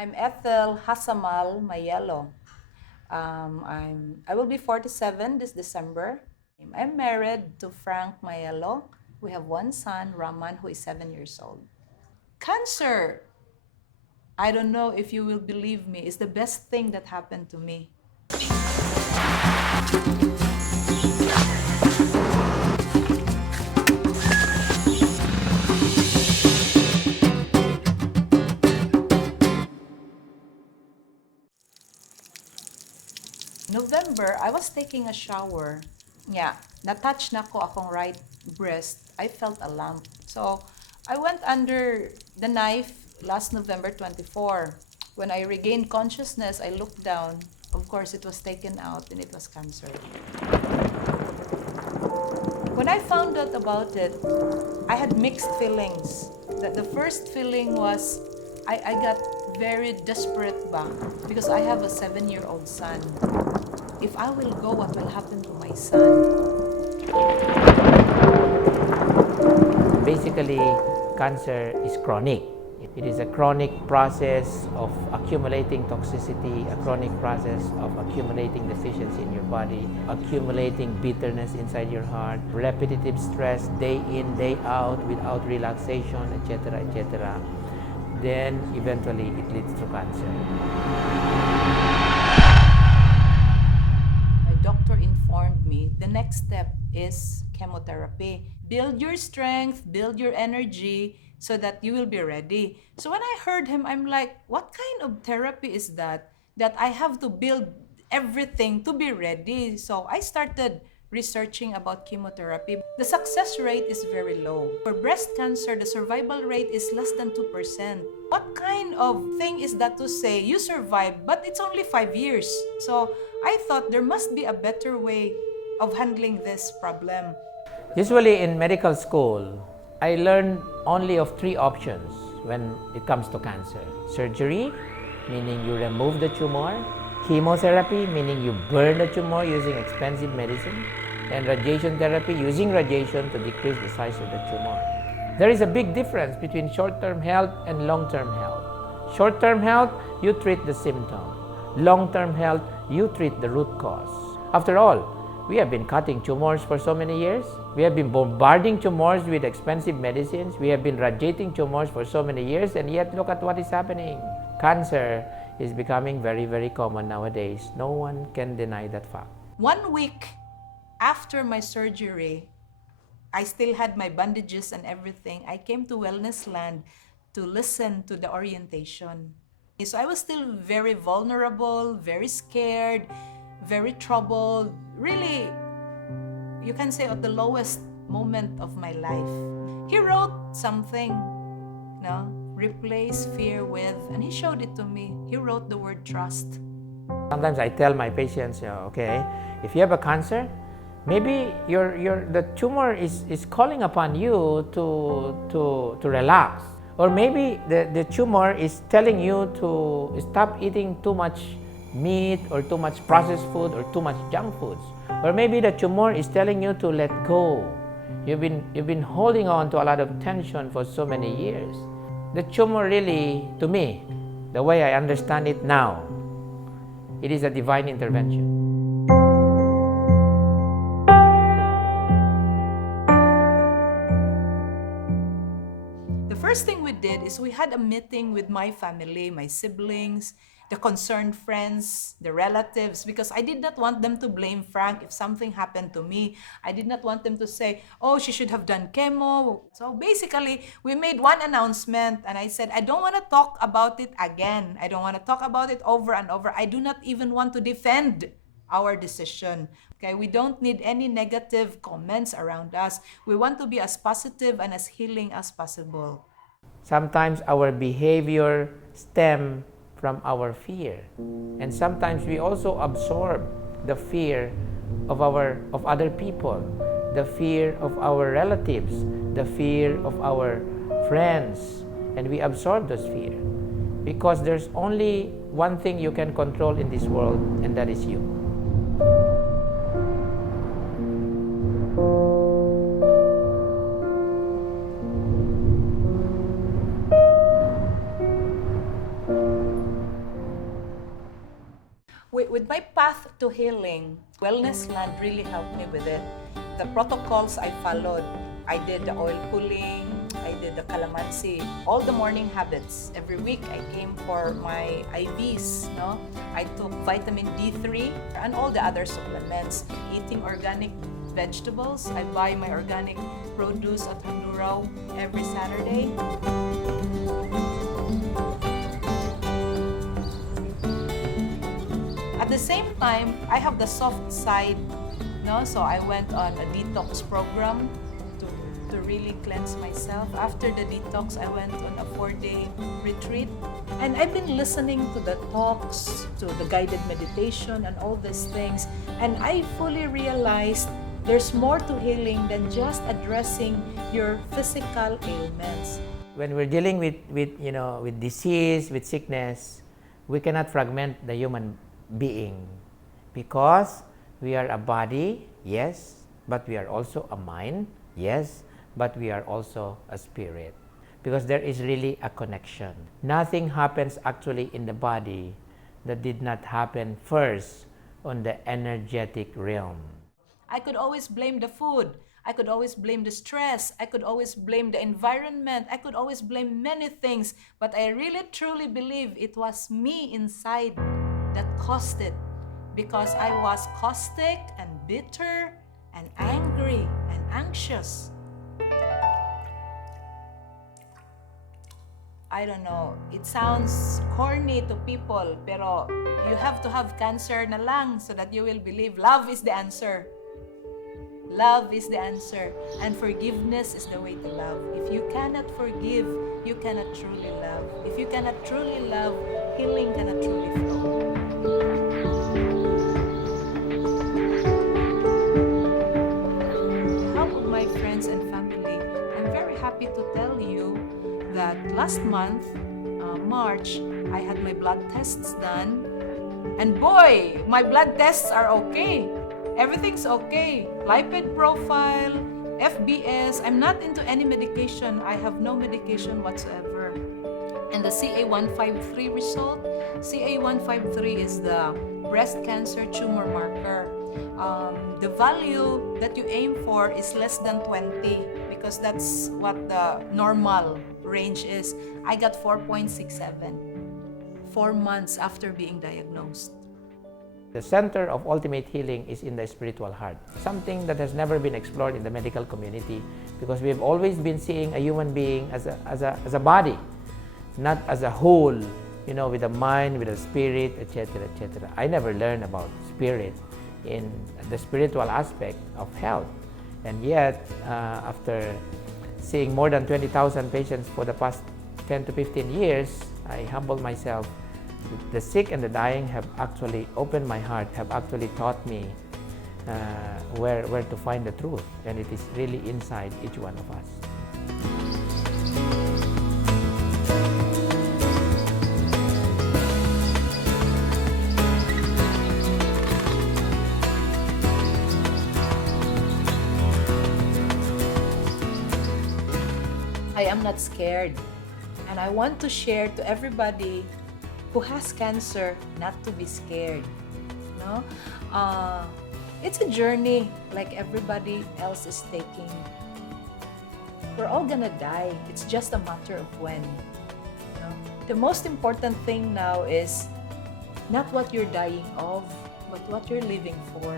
I'm Ethel Hasamal Mayelo. I will be 47 this December. I'm married to Frank Mayelo. We have one son, Raman, who is 7 years old. Cancer, I don't know if you will believe me, is the best thing that happened to me. November, I was taking a shower. Yeah, na-touch na ko akong right breast. I felt a lump. So, I went under the knife last November 24. When I regained consciousness, I looked down. Of course, it was taken out and it was cancer. When I found out about it, I had mixed feelings. The first feeling was I got very desperate ba because I have a 7-year-old son. If I will go, what will happen to my son? Basically, cancer is chronic. It is a chronic process of accumulating toxicity, a chronic process of accumulating deficiency in your body, accumulating bitterness inside your heart, repetitive stress day in, day out without relaxation, etc., etc. Then eventually it leads to cancer. My doctor informed me the next step is chemotherapy. Build your strength, build your energy so that you will be ready. So when I heard him, I'm like, what kind of therapy is that? That I have to build everything to be ready. So I started researching about chemotherapy. The success rate is very low. For breast cancer, the survival rate is less than 2%. What kind of thing is that to say you survive, but it's only 5 years? So I thought there must be a better way of handling this problem. Usually in medical school, I learned only of 3 options when it comes to cancer. Surgery, meaning you remove the tumor. Chemotherapy, meaning you burn the tumor using expensive medicine. And radiation therapy, using radiation to decrease the size of the tumor. There is a big difference between short-term health and long-term health. Short-term health, you treat the symptom. Long-term health, you treat the root cause. After all, we have been cutting tumors for so many years. We have been bombarding tumors with expensive medicines. We have been radiating tumors for so many years, and yet look at what is happening. Cancer is becoming very, very common nowadays. No one can deny that fact. 1 week after my surgery, I still had my bandages and everything. I came to Wellness Land to listen to the orientation. So I was still very vulnerable, very scared, very troubled. Really, you can say at the lowest moment of my life. He wrote something, replace fear with, and he showed it to me. He wrote the word trust. Sometimes I tell my patients, okay, if you have a cancer, maybe the tumor is calling upon you to relax. Or maybe the tumor is telling you to stop eating too much meat or too much processed food or too much junk foods. Or maybe the tumor is telling you to let go. You've been holding on to a lot of tension for so many years. The tumor really, to me, the way I understand it now, it is a divine intervention. The first thing we did is we had a meeting with my family, my siblings, the concerned friends, the relatives, because I did not want them to blame Frank if something happened to me. I did not want them to say, oh, she should have done chemo. So basically, we made one announcement and I said, I don't want to talk about it again. I don't want to talk about it over and over. I do not even want to defend our decision. Okay, we don't need any negative comments around us. We want to be as positive and as healing as possible. Sometimes our behavior stems from our fear, and sometimes we also absorb the fear of other people, the fear of our relatives, the fear of our friends, and we absorb those fear because there's only one thing you can control in this world, and that is you. with my path to healing, Wellness Land really helped me with it. The protocols I followed, I did the oil pulling, I did the calamansi, all the morning habits. Every week I came for my IVs, no? I took vitamin D3 and all the other supplements. Eating organic vegetables. I buy my organic produce at Honduras every Saturday. At the same time, I have the soft side, no? So I went on a detox program to really cleanse myself. After the detox, I went on a 4-day retreat. And I've been listening to the talks, to the guided meditation and all these things. And I fully realized there's more to healing than just addressing your physical ailments. When we're dealing with disease, with sickness, we cannot fragment the human being because we are a body, yes, but we are also a mind, yes, but we are also a spirit, because there is really a connection. Nothing happens actually in the body that did not happen first on the energetic realm. I could always blame the food. I could always blame the stress. I could always blame the environment. I could always blame many things. But I really truly believe it was me inside that caused it, because I was caustic and bitter and angry and anxious. I don't know, it sounds corny to people, pero you have to have cancer na lang so that you will believe love is the answer. Love is the answer, and forgiveness is the way to love. If you cannot forgive, you cannot truly love. If you cannot truly love, healing cannot truly flow. With the help of my friends and family, I'm very happy to tell you that last month, March, I had my blood tests done. And boy, my blood tests are okay. Everything's okay. Lipid profile, FBS. I'm not into any medication. I have no medication whatsoever. And the CA153 result, CA153 is the breast cancer tumor marker. The value that you aim for is less than 20 because that's what the normal range is. I got 4.67, 4 months after being diagnosed. The center of ultimate healing is in the spiritual heart, something that has never been explored in the medical community because we've always been seeing a human being as a body, not as a whole, with a mind, with a spirit, etc., etc. I never learned about spirit in the spiritual aspect of health. And yet, after seeing more than 20,000 patients for the past 10 to 15 years, I humbled myself. The sick and the dying have actually opened my heart, have actually taught me where to find the truth, and it is really inside each one of us. I am not scared, and I want to share to everybody who has cancer not to be scared. No, it's a journey like everybody else is taking. We're all gonna die. It's just a matter of when. The most important thing now is not what you're dying of, but what you're living for.